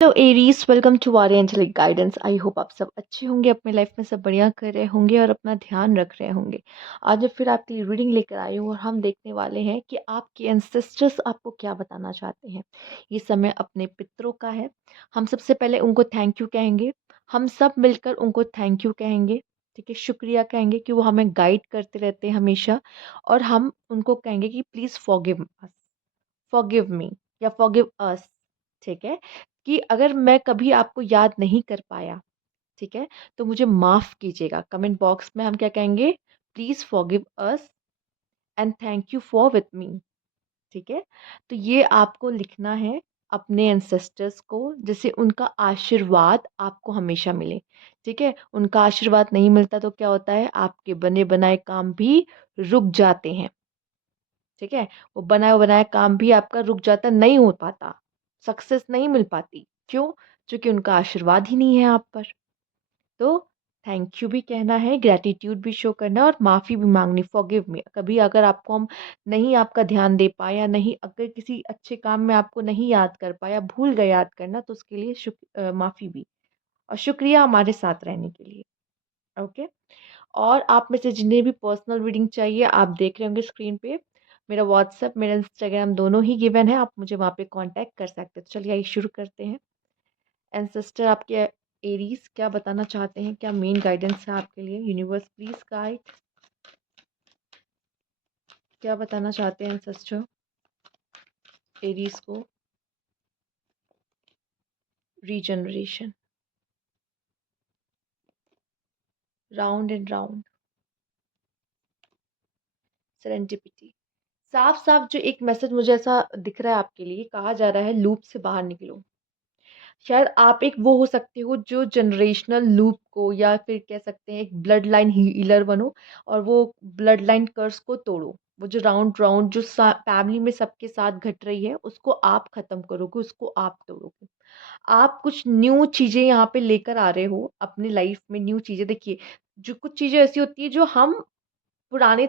Hello Aries, welcome to our angelic guidance. I hope आप सब अच्छे होंगे, अपने लाइफ में सब बढ़िया कर रहे होंगे और अपना ध्यान रख रहे होंगे। आज मैं फिर आपके लिए रीडिंग लेकर आई हूँ और हम देखने वाले हैं कि आपके एंसेस्टर्स आपको क्या बताना चाहते हैं। ये समय अपने पितरों का है। हम सबसे पहले उनको थैंक यू कहेंगे। हम सब मिलकर उनको थैंक यू कहेंगे। ठीक है, शुक्रिया कहेंगे कि वो हमें गाइड करते रहते हैं हमेशा। और हम उनको कहेंगे कि please forgive us, forgive me या फॉरगिव अस। ठीक है, कि अगर मैं कभी आपको याद नहीं कर पाया, ठीक है, तो मुझे माफ़ कीजिएगा। कमेंट बॉक्स में हम क्या कहेंगे? Please forgive us and thank you for with me. ठीक है, तो ये आपको लिखना है अपने एंसेस्टर्स को, जैसे उनका आशीर्वाद आपको हमेशा मिले। ठीक है, उनका आशीर्वाद नहीं मिलता तो क्या होता है? आपके बने बनाए काम भी रुक जाते हैं। ठीक है, वो बनाया बनाया काम भी आपका रुक जाता, नहीं हो पाता, सक्सेस नहीं मिल पाती। क्यों? क्योंकि उनका आशीर्वाद ही नहीं है आप पर। तो थैंक यू भी कहना है, ग्रैटिट्यूड भी शो करना है और माफ़ी भी मांगनी, फॉरगिव मी। कभी अगर आपको हम नहीं आपका ध्यान दे पाए या नहीं, अगर किसी अच्छे काम में आपको नहीं याद कर पाया, भूल गए याद करना, तो उसके लिए माफ़ी भी और शुक्रिया हमारे साथ रहने के लिए। ओके। और आप में से जिन्हें भी पर्सनल रीडिंग चाहिए, आप देख रहे होंगे स्क्रीन पे मेरा व्हाट्सएप, मेरा इंस्टाग्राम दोनों ही गिवन है, आप मुझे वहाँ पे कांटेक्ट कर सकते हैं। तो चलिए आइए शुरू करते हैं। एंसेस्टर आपके एरीज क्या बताना चाहते हैं, क्या मेन गाइडेंस है आपके लिए? यूनिवर्स प्लीज गाइड, क्या बताना चाहते हैं एंसेस्टर एरीज को? Regeneration, round and round, serendipity. साफ साफ जो एक मैसेज मुझे ऐसा दिख रहा है आपके लिए, कहा जा रहा है लूप से बाहर निकलो। शायद आप एक वो हो सकते हो जो जनरेशनल लूप को, या फिर कह सकते हैं एक ब्लड लाइन हीलर बनो और वो ब्लड लाइन कर्स को तोड़ो। वो जो राउंड राउंड जो फैमिली में सबके साथ घट रही है, उसको आप खत्म करोगे, उसको आप तोड़ोगे। आप कुछ न्यू चीजें यहाँ पे लेकर आ रहे हो अपनी लाइफ में। न्यू चीजें देखिए, जो कुछ चीजें ऐसी होती है जो हम पुराने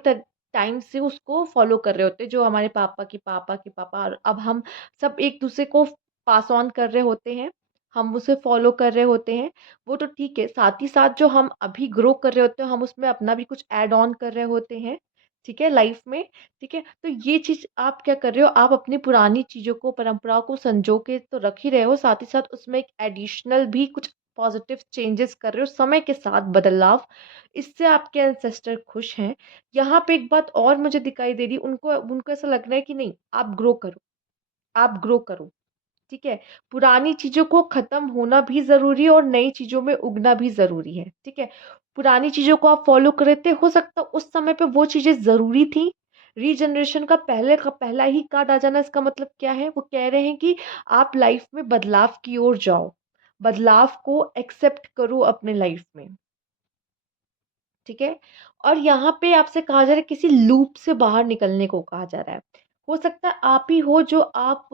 टाइम से उसको फॉलो कर रहे होते हैं, जो हमारे पापा और अब हम सब एक दूसरे को पास ऑन कर रहे होते हैं, हम उसे फॉलो कर रहे होते हैं। वो तो ठीक है, साथ ही साथ जो हम अभी ग्रो कर रहे होते हैं, हम उसमें अपना भी कुछ ऐड ऑन कर रहे होते हैं। ठीक है, लाइफ में। ठीक है, तो ये चीज आप क्या कर रहे हो? आप अपनी पुरानी चीजों को, परंपराओं को संजो के तो रख ही रहे हो, साथ ही साथ उसमें एक एडिशनल भी कुछ पॉजिटिव चेंजेस कर रहे हो समय के साथ, बदलाव। इससे आपके एंसेस्टर खुश हैं। यहाँ पे एक बात और मुझे दिखाई दे रही, उनको उनको ऐसा लग रहा है कि नहीं, आप ग्रो करो, आप ग्रो करो। ठीक है, पुरानी चीजों को खत्म होना भी जरूरी है और नई चीजों में उगना भी जरूरी है। ठीक है, पुरानी चीजों को आप फॉलो कर रहे थे, हो सकता है उस समय पे वो चीजें जरूरी थी। रीजनरेशन का पहला ही कार्ड आ जाना, इसका मतलब क्या है? वो कह रहे हैं कि आप लाइफ में बदलाव की ओर जाओ, बदलाव को एक्सेप्ट करो अपने लाइफ में। ठीक है, और यहाँ पे आपसे कहा जा रहा है किसी लूप से बाहर निकलने को कहा जा रहा है। हो सकता है आप ही हो जो आप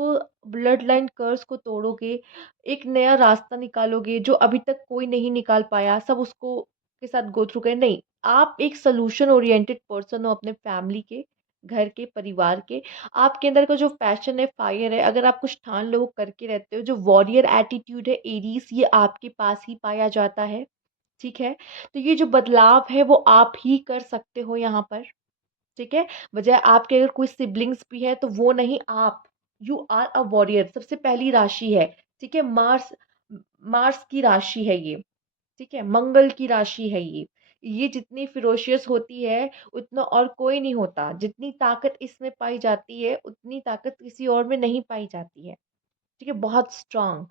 ब्लड लाइन कर्स को तोड़ोगे, एक नया रास्ता निकालोगे जो अभी तक कोई नहीं निकाल पाया, सब उसको के साथ गो थ्रू करें। नहीं, आप एक सोल्यूशन ओरिएंटेड पर्सन हो अपने फैमिली के, घर के, परिवार के। आपके अंदर का जो पैशन है, फायर है, अगर आप कुछ ठान लो करके रहते हो, जो वॉरियर एटीट्यूड है एरीज, ये आपके पास ही पाया जाता है। ठीक है, तो ये जो बदलाव है वो आप ही कर सकते हो यहाँ पर। ठीक है, बजाय आपके अगर कोई सिबलिंग्स भी है तो वो नहीं, आप, यू आर अ वॉरियर। सबसे पहली राशि है, ठीक है, मार्स, मार्स की राशि है ये। ठीक है, मंगल की राशि है ये जितनी फिरोशियस होती है उतना और कोई नहीं होता। जितनी ताकत इसमें पाई जाती है उतनी ताकत किसी और में नहीं पाई जाती है। ठीक है, बहुत स्ट्रांग।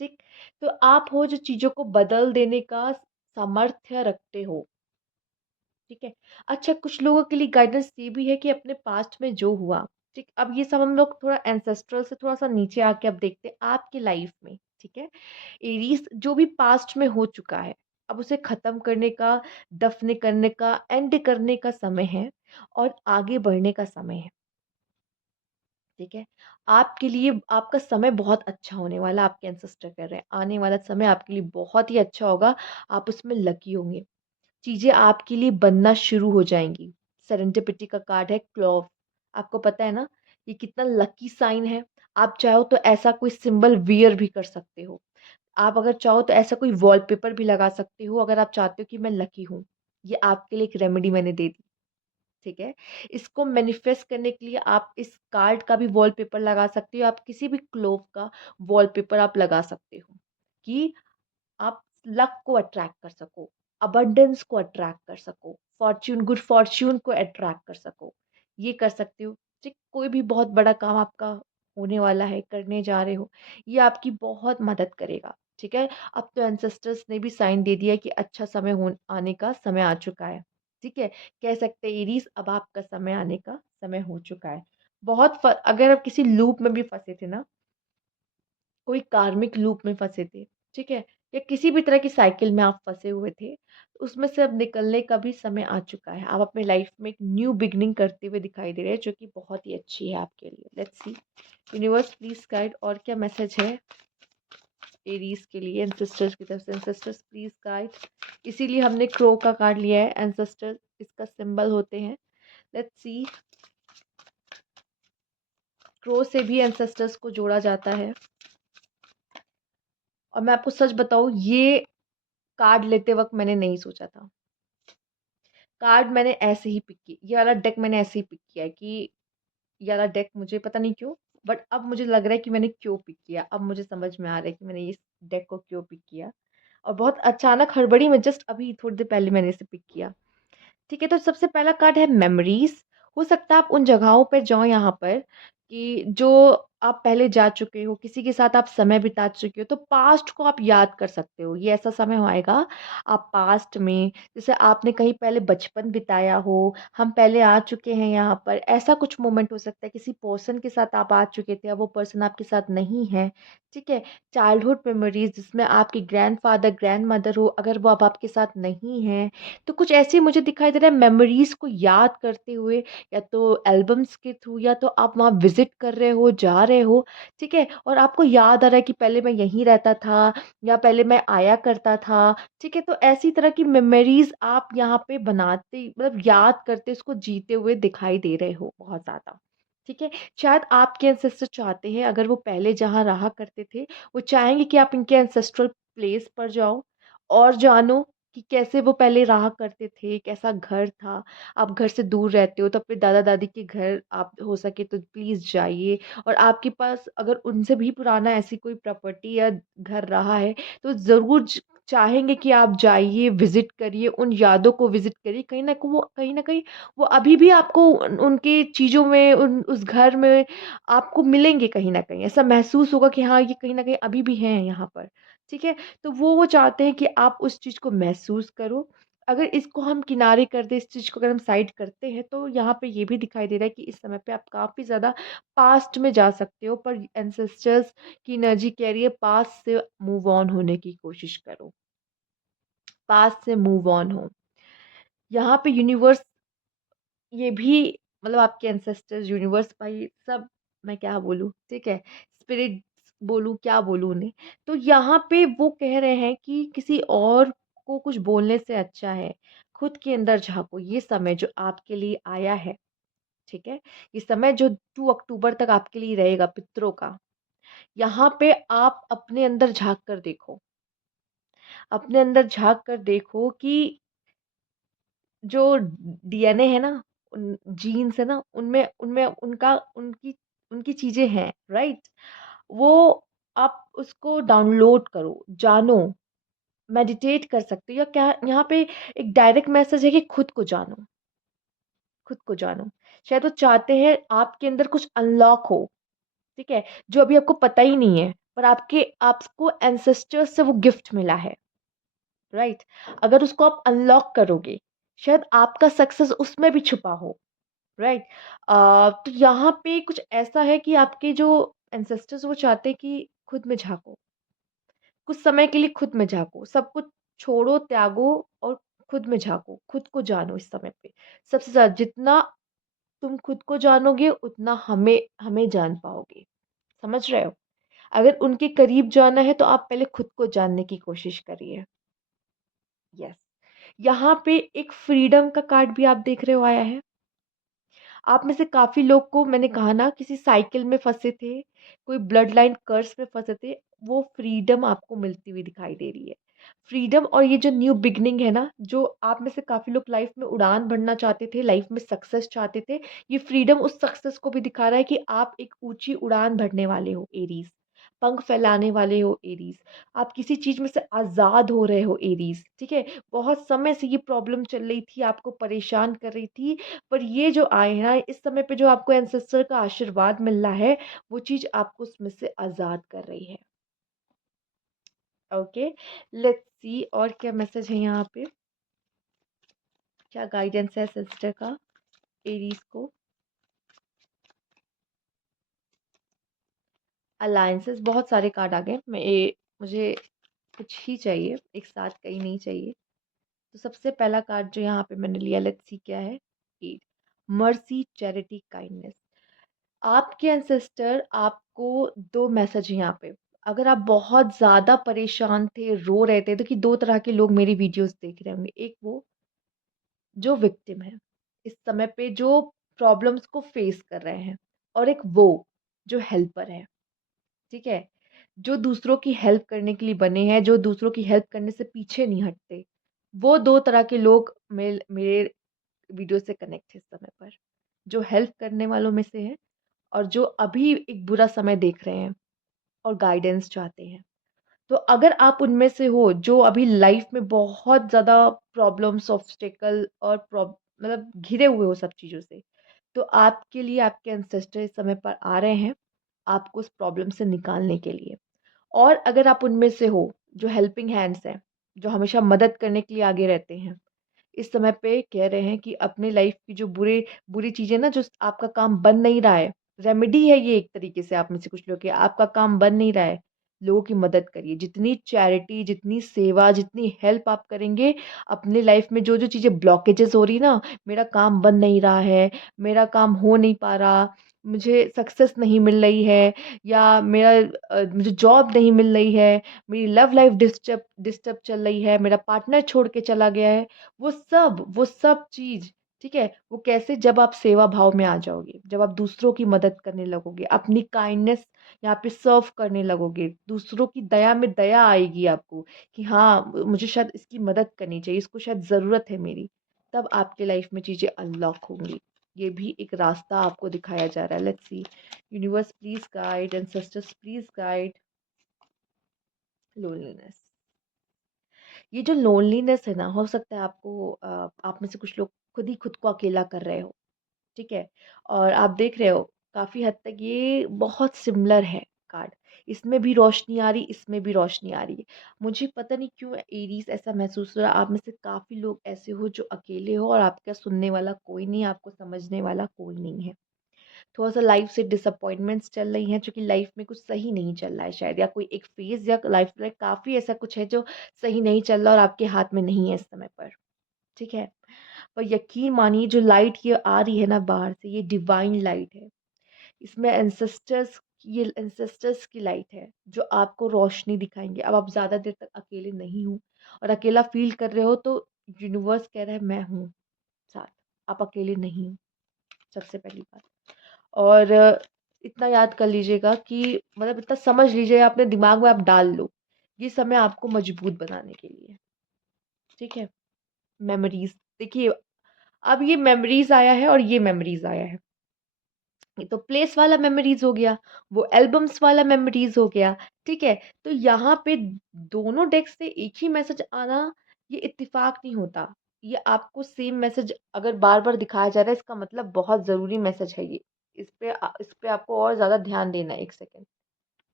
ठीक, तो आप हो जो चीजों को बदल देने का सामर्थ्य रखते हो। ठीक है, अच्छा, कुछ लोगों के लिए गाइडेंस ये भी है कि अपने पास्ट में जो हुआ, ठीक, अब ये सब हम लोग थोड़ा एंसेस्ट्रल से थोड़ा सा नीचे आके अब देखते हैं आपकी लाइफ में। ठीक है, एरीज जो भी पास्ट में हो चुका है, अब उसे खत्म करने का, दफन करने का, एंड करने का समय है और आगे बढ़ने का समय है। ठीक है, आपके लिए आपका समय बहुत अच्छा होने वाला, आपके एंसेस्टर कर रहे हैं, आने वाला समय आपके लिए बहुत ही अच्छा होगा। आप उसमें लकी होंगे, चीजें आपके लिए बनना शुरू हो जाएंगी। सेरेंटिपिटी का कार्ड है क्लॉव। आपको पता है ना ये कितना लकी साइन है? आप चाहो तो ऐसा कोई सिंबल वियर भी कर सकते हो। आप अगर चाहो तो ऐसा कोई वॉलपेपर भी लगा सकते हो, अगर आप चाहते हो कि मैं लकी हूँ। ये आपके लिए एक रेमेडी मैंने दे दी, ठीक है? इसको मैनिफेस्ट करने के लिए आप इस कार्ड का भी वॉलपेपर लगा सकते हो, आप किसी भी क्लोथ का वॉलपेपर आप लगा सकते हो, कि आप लक को अट्रैक्ट कर सको, अबंडेंस को अट्रैक्ट कर सको, फॉर्च्यून, गुड फॉर्च्यून को अट्रैक्ट कर सको। ये कर सकते हो। ठीक, कोई भी बहुत बड़ा काम आपका होने वाला है, करने जा रहे हो, ये आपकी बहुत मदद करेगा। ठीक है, अब तो एंसेस्टर्स ने भी साइन दे दिया कि अच्छा समय हो आने का समय आ चुका है। ठीक है, कह सकते हैं एरीज अब आपका समय आने का समय हो चुका है। अगर आप किसी लूप में भी फंसे थे ना, कोई कार्मिक लूप में फंसे थे, ठीक है, या किसी भी तरह की साइकिल में आप फंसे हुए थे, तो उसमें से अब निकलने का भी समय आ चुका है। आप अपने लाइफ में एक न्यू बिगनिंग करते हुए दिखाई दे रहे हैं, जो कि बहुत ही अच्छी है आपके लिए। Let's see, universe please guide, और क्या मैसेज है एरीज के लिए एंसेस्टर्स की तरफ से। एंसेस्टर्स प्लीज गाइड, इसीलिए हमने क्रो का कार्ड लिया है। एंसेस्टर्स इसका सिंबल होते हैं। लेट्स सी, क्रो से भी एंसेस्टर्स को जोड़ा जाता है। और मैं आपको सच बताऊं, ये कार्ड लेते वक्त मैंने नहीं सोचा था। कार्ड मैंने ऐसे ही पिक की, ये वाला डेक मैंने ऐसे ही पिक किया है कि ये वाला डेक मुझे पता नहीं क्यों, बट अब मुझे लग रहा है कि मैंने क्यों पिक किया। अब मुझे समझ में आ रहा है कि मैंने इस डेक को क्यों पिक किया। और बहुत अचानक हड़बड़ी में, जस्ट अभी थोड़ी देर पहले मैंने इसे पिक किया। ठीक है, तो सबसे पहला कार्ड है मेमोरीज। हो सकता है आप उन जगहों पर जाओ यहाँ पर, कि जो आप पहले जा चुके हो, किसी के साथ आप समय बिता चुके हो, तो पास्ट को आप याद कर सकते हो। ये ऐसा समय आएगा, आप पास्ट में, जैसे आपने कहीं पहले बचपन बिताया हो, हम पहले आ चुके हैं यहाँ पर, ऐसा कुछ मोमेंट हो सकता है। किसी पर्सन के साथ आप आ चुके थे, अब वो पर्सन आपके साथ नहीं है। ठीक है, चाइल्डहुड मेमोरीज जिसमें आपके ग्रैंडफादर ग्रैंड मदर हो, अगर वो अब आपके साथ नहीं है, तो कुछ ऐसे मुझे दिखाई दे रहा है मेमोरीज को याद करते हुए, या तो एल्बम्स के थ्रू, या तो आप वहाँ विजिट कर रहे हो, जा रहे हो। ठीक है, और आपको याद आ रहा है कि पहले मैं यहीं रहता था, या पहले मैं आया करता था। ठीक है, तो ऐसी तरह की मेमोरीज आप यहाँ पे बनाते, मतलब याद करते, उसको जीते हुए दिखाई दे रहे हो बहुत ज्यादा। ठीक है, शायद आपके एंसेस्टर चाहते हैं, अगर वो पहले जहाँ रहा करते थे, वो चाहेंगे कि आप इनके एंसेस्ट्रल प्लेस पर जाओ और जानो कि कैसे वो पहले रहा करते थे, कैसा घर था। आप घर से दूर रहते हो तो अपने दादा दादी के घर आप हो सके तो प्लीज जाइए। और आपके पास अगर उनसे भी पुराना ऐसी कोई प्रॉपर्टी या घर रहा है, तो जरूर चाहेंगे कि आप जाइए, विजिट करिए, उन यादों को विजिट करिए। कहीं ना कहीं वो अभी भी आपको उनके चीजों में, उन उस घर में आपको मिलेंगे। कहीं ना कहीं ऐसा महसूस होगा कि हाँ, ये कहीं ना कहीं अभी भी हैं यहाँ पर। ठीक है, तो वो चाहते हैं कि आप उस चीज को महसूस करो। अगर इसको हम किनारे कर दे, इस चीज को अगर हम साइड करते हैं, तो यहाँ पे ये भी दिखाई दे रहा है कि इस समय पे आप काफी ज्यादा पास्ट में जा सकते हो, पर एंसेस्टर्स की एनर्जी कह रही है पास्ट से मूव ऑन होने की कोशिश करो, पास्ट से मूव ऑन हो। यहाँ पे यूनिवर्स, ये भी, मतलब आपके एंसेस्टर्स, यूनिवर्स, भाई सब, मैं क्या बोलूँ, ठीक है, स्पिरिट बोलूँ, क्या बोलूँ उन्हें। तो यहाँ पे वो कह रहे हैं कि किसी और को कुछ बोलने से अच्छा है खुद के अंदर झांको। ये समय जो आपके लिए आया है, ठीक है, ये समय जो 2 अक्टूबर तक आपके लिए रहेगा पितरों का, यहाँ पे आप अपने अंदर झांक कर देखो। अपने अंदर झांक कर देखो कि जो डीएनए है ना, उन जीन्स है ना, उनमें उनमें उनका उनकी उनकी चीजें हैं, राइट। वो आप उसको डाउनलोड करो, जानो, मेडिटेट कर सकते हो, या क्या यहाँ पे एक डायरेक्ट मैसेज है कि खुद को जानो, खुद को जानो। शायद वो चाहते हैं आपके अंदर कुछ अनलॉक हो, ठीक है, जो अभी आपको पता ही नहीं है, पर आपको एंसेस्टर्स से वो गिफ्ट मिला है, राइट। अगर उसको आप अनलॉक करोगे, शायद आपका सक्सेस उसमें भी छुपा हो, राइट। तो यहाँ पे कुछ ऐसा है कि आपके जो एंसेस्टर्स वो चाहते हैं कि खुद में झांको, कुछ समय के लिए खुद में झांको, सब कुछ छोड़ो, त्यागो, और खुद में झांको, खुद को जानो इस समय पे। सबसे ज्यादा जितना तुम खुद को जानोगे, उतना हमें हमें जान पाओगे। समझ रहे हो? अगर उनके करीब जाना है, तो आप पहले खुद को जानने की कोशिश करिए। यस, यहाँ पे एक फ्रीडम का कार्ड भी आप देख रहे हो आया है। आप में से काफ़ी लोग को मैंने कहा ना किसी साइकिल में फँसे थे, कोई ब्लड लाइन कर्स में फँसे थे, वो फ्रीडम आपको मिलती हुई दिखाई दे रही है। फ्रीडम और ये जो न्यू बिगिनिंग है ना, जो आप में से काफ़ी लोग लाइफ़ में उड़ान भरना चाहते थे, लाइफ़ में सक्सेस चाहते थे, ये फ्रीडम उस सक्सेस को भी दिखा रहा है कि आप एक ऊँची उड़ान भरने वाले हो एरीज़, पंख फैलाने वाले हो एरीज़। आप किसी चीज़ में से आज़ाद हो रहे हो एरीज़, ठीक है? बहुत समय से ये प्रॉब्लम चल रही थी, आपको परेशान कर रही थी, पर ये जो आए हैं ना, इस समय पे जो आपको एंसेस्टर का आशीर्वाद मिल रहा है, वो चीज़ आपको उसमें से आज़ाद कर रही है। ओके, लेट्स सी और क्या मैसेज है यहाँ पे? क्या गाइडेंस है सिस्टर का एरीज़ को? अलायंसेस बहुत सारे कार्ड आ गए। मुझे कुछ ही चाहिए, एक साथ कहीं नहीं चाहिए। तो सबसे पहला कार्ड जो यहाँ पे मैंने लिया, लेट्स सी क्या है? एट, मर्सी, चैरिटी, काइंडनेस। आपके एंसेस्टर आपको 2 मैसेज हैं यहाँ पे। अगर आप बहुत ज़्यादा परेशान थे, रो रहे थे, देखिए 2 तरह के लोग मेरी वीडियोज़ देख रहे होंगे। एक वो जो विक्टिम है, इस समय पे जो प्रॉब्लम्स को फेस कर रहे हैं, और एक वो जो हेल्पर है, ठीक है? जो दूसरों की हेल्प करने के लिए बने हैं, जो दूसरों की हेल्प करने से पीछे नहीं हटते। वो 2 तरह के लोग मेरे वीडियो से कनेक्ट है इस समय पर। जो हेल्प करने वालों में से हैं और जो अभी एक बुरा समय देख रहे हैं और गाइडेंस चाहते हैं। तो अगर आप उनमें से हो जो अभी लाइफ में बहुत ज़्यादा प्रॉब्लम्स, ऑब्स्टेकल और मतलब घिरे हुए हो सब चीज़ों से, तो आपके लिए आपके एंसेस्टर इस समय पर आ रहे हैं, आपको उस प्रॉब्लम से निकालने के लिए। और अगर आप उनमें से हो जो हेल्पिंग हैंड्स हैं, जो हमेशा मदद करने के लिए आगे रहते हैं, इस समय पे कह रहे हैं कि अपने लाइफ की जो बुरी चीज़ें ना, जो आपका काम बन नहीं रहा है, रेमेडी है ये एक तरीके से आप में से कुछ लोग के, आपका काम बन नहीं रहा है, लोगों की मदद करिए। जितनी चैरिटी, जितनी सेवा, जितनी हेल्प आप करेंगे, अपने लाइफ में जो-जो चीज़ें ब्लॉकेजेस हो रही ना, मेरा काम बन नहीं रहा है, मेरा काम हो नहीं पा रहा, मुझे सक्सेस नहीं मिल रही है, या मुझे जॉब नहीं मिल रही है, मेरी लव लाइफ डिस्टर्ब डिस्टर्ब चल रही है, मेरा पार्टनर छोड़ के चला गया है, वो सब चीज़, ठीक है? वो कैसे, जब आप सेवा भाव में आ जाओगे, जब आप दूसरों की मदद करने लगोगे, अपनी काइंडनेस यहाँ पे सर्व करने लगोगे, दूसरों की दया में दया आएगी आपको कि हाँ, मुझे शायद इसकी मदद करनी चाहिए, इसको शायद ज़रूरत है मेरी, तब आपके लाइफ में चीज़ें अनलॉक होंगी। ये भी एक रास्ता आपको दिखाया जा रहा है। Let's see, universe please guide, ancestors please guide. Loneliness, ये जो लोनलीनेस है ना, हो सकता है आपको आप में से कुछ लोग खुद को अकेला कर रहे हो, ठीक है? और आप देख रहे हो काफ़ी हद तक ये बहुत सिमिलर है कार्ड। इसमें भी रोशनी आ रही, इसमें भी रोशनी आ रही है। मुझे पता नहीं क्यों एरीज़ ऐसा महसूस हो रहा है, आप में से काफ़ी लोग ऐसे हो जो अकेले हो और आपका सुनने वाला कोई नहीं है, आपको समझने वाला कोई नहीं है। थोड़ा-सा लाइफ़ से डिसअपॉइंटमेंट्स चल रही हैं, चूँकि लाइफ़ में कुछ सही नहीं चल रहा है शायद, या कोई एक फ़ेज़ या लाइफ़ में काफ़ी ऐसा कुछ है जो सही नहीं चल रहा और आपके हाथ में नहीं है इस समय पर, ठीक है? पर यकीन मानिए जो लाइट ये आ रही है ना बाहर से, ये डिवाइन लाइट है। इसमें एंसेस्टर्स की लाइट है, जो आपको रोशनी दिखाएँगे। अब आप ज़्यादा देर तक अकेले नहीं हो, और अकेला फ़ील कर रहे हो तो यूनिवर्स कह रहा है मैं हूँ साथ, आप अकेले नहीं हो, सबसे पहली बात। और इतना याद कर लीजिएगा कि मतलब इतना समझ लीजिए, अपने दिमाग में आप डाल लो, ये समय आपको मजबूत बनाने के लिए है, ठीक है? मेमोरीज़, देखिए अब ये मेमोरीज़ आया है और ये मेमोरीज़ आया है। ये तो प्लेस वाला मेमोरीज़ हो गया, वो एल्बम्स वाला मेमोरीज़ हो गया, ठीक है? तो यहाँ पे दोनों डेक से एक ही मैसेज आना, ये इत्तेफ़ाक नहीं होता। ये आपको सेम मैसेज अगर बार-बार दिखाया जा रहा है, इसका मतलब बहुत ज़रूरी मैसेज है ये। इस पे आपको और ज़्यादा ध्यान देना है। 1 सेकंड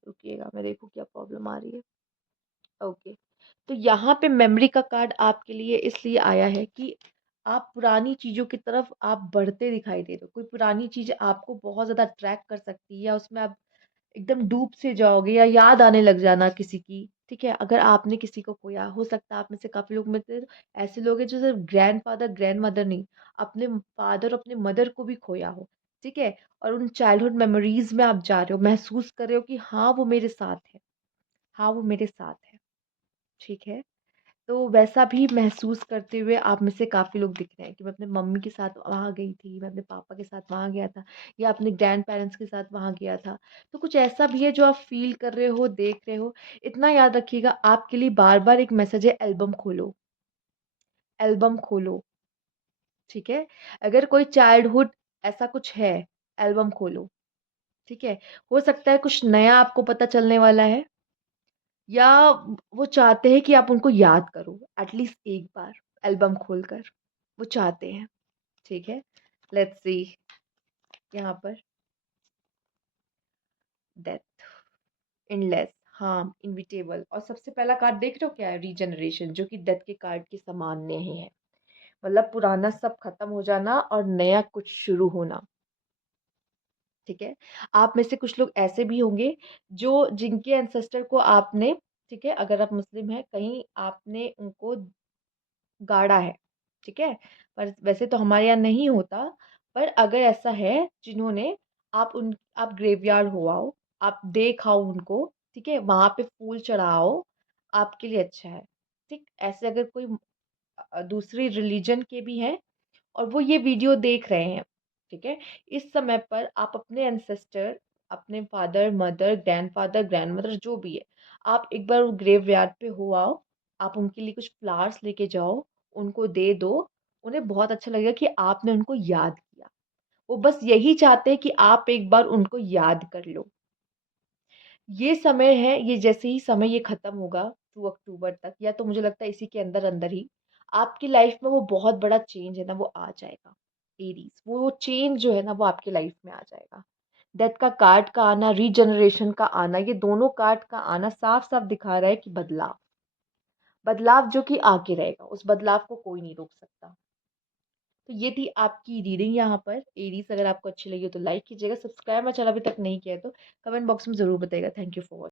रुकिएगा, मैं देखूँ क्या प्रॉब्लम आ रही है। ओके, तो यहाँ पे मेमोरी का कार्ड आपके लिए इसलिए आया है कि आप पुरानी चीज़ों की तरफ आप बढ़ते दिखाई दे रहे हो। कोई पुरानी चीज़ आपको बहुत ज़्यादा अट्रैक्ट कर सकती है, या उसमें आप एकदम डूब से जाओगे, या याद आने लग जाना किसी की, ठीक है? अगर आपने किसी को खोया, हो सकता है आप में से काफ़ी लोग में से ऐसे लोग हैं जो सिर्फ़ ग्रैंडफ़ादर, ग्रैंडमदर नहीं, अपने फ़ादर, अपने मदर को भी खोया हो, ठीक है? और उन चाइल्डहुड मेमोरीज़ में आप जा रहे हो, महसूस कर रहे हो कि हाँ, वो मेरे साथ है, हाँ, वो मेरे साथ है, ठीक है? तो वैसा भी महसूस करते हुए आप में से काफ़ी लोग दिख रहे हैं कि मैं अपने मम्मी के साथ वहाँ गई थी, मैं अपने पापा के साथ वहाँ गया था या अपने ग्रैंड पेरेंट्स के साथ वहाँ गया था। तो कुछ ऐसा भी है जो आप फ़ील कर रहे हो, देख रहे हो। इतना याद रखिएगा, आपके लिए बार-बार एक मैसेज है, एल्बम खोलो, एल्बम खोलो, ठीक है? अगर कोई चाइल्डहुड ऐसा कुछ है, एल्बम खोलो, ठीक है? हो सकता है कुछ नया आपको पता चलने वाला है, या वो चाहते हैं कि आप उनको याद करो एटलीस्ट एक बार एल्बम खोलकर, वो चाहते हैं, ठीक है? लेट्स सी यहाँ पर डेथ, इनलेस, हार्म, इनविटेबल, और सबसे पहला कार्ड देख रहे हो क्या है? रीजनरेशन, जो कि डेथ के कार्ड के सामान्य ही है। मतलब पुराना सब खत्म हो जाना और नया कुछ शुरू होना, ठीक है? आप में से कुछ लोग ऐसे भी होंगे जो जिनके एंसेस्टर को आपने, ठीक है, अगर आप मुस्लिम हैं, कहीं आपने उनको गाड़ा है, ठीक है? पर वैसे तो हमारे यहाँ नहीं होता, पर अगर ऐसा है जिन्होंने, आप ग्रेवयार्ड हो आओ, आप देख आओ उनको, ठीक है? वहाँ पे फूल चढ़ाओ, आपके लिए अच्छा है, ठीक? ऐसे अगर कोई दूसरी रिलीजन के भी हैं और वो ये वीडियो देख रहे हैं, ठीक है? इस समय पर आप अपने एंसेस्टर, अपने फादर, मदर, ग्रैंडफादर, ग्रैंडमदर जो भी है, आप एक बार ग्रेवयार्ड पे हो आओ, आप उनके लिए कुछ फ्लावर्स लेके जाओ, उनको दे दो, उन्हें बहुत अच्छा लगेगा कि आपने उनको याद किया। वो बस यही चाहते हैं कि आप एक बार उनको याद कर लो। ये समय है, ये जैसे ही समय ये खत्म होगा 2 अक्टूबर तक, या तो मुझे लगता है इसी के अंदर-अंदर ही आपकी लाइफ में वो बहुत बड़ा चेंज है ना, वो आ जाएगा। एरीज़, वो चेंज जो है ना, वो आपकी लाइफ में आ जाएगा। डेथ का कार्ड का आना, रीजनरेशन का आना, ये दोनों कार्ड का आना साफ-साफ दिखा रहा है कि बदलाव, बदलाव जो कि आके रहेगा, उस बदलाव को कोई नहीं रोक सकता। तो ये थी आपकी रीडिंग यहाँ पर एरीज़। अगर आपको अच्छी लगी हो तो लाइक कीजिएगा, सब्सक्राइब मेरा चैनल अभी तक नहीं किया है तो कमेंट बॉक्स में ज़रूर बताइएगा। Thank you for watching.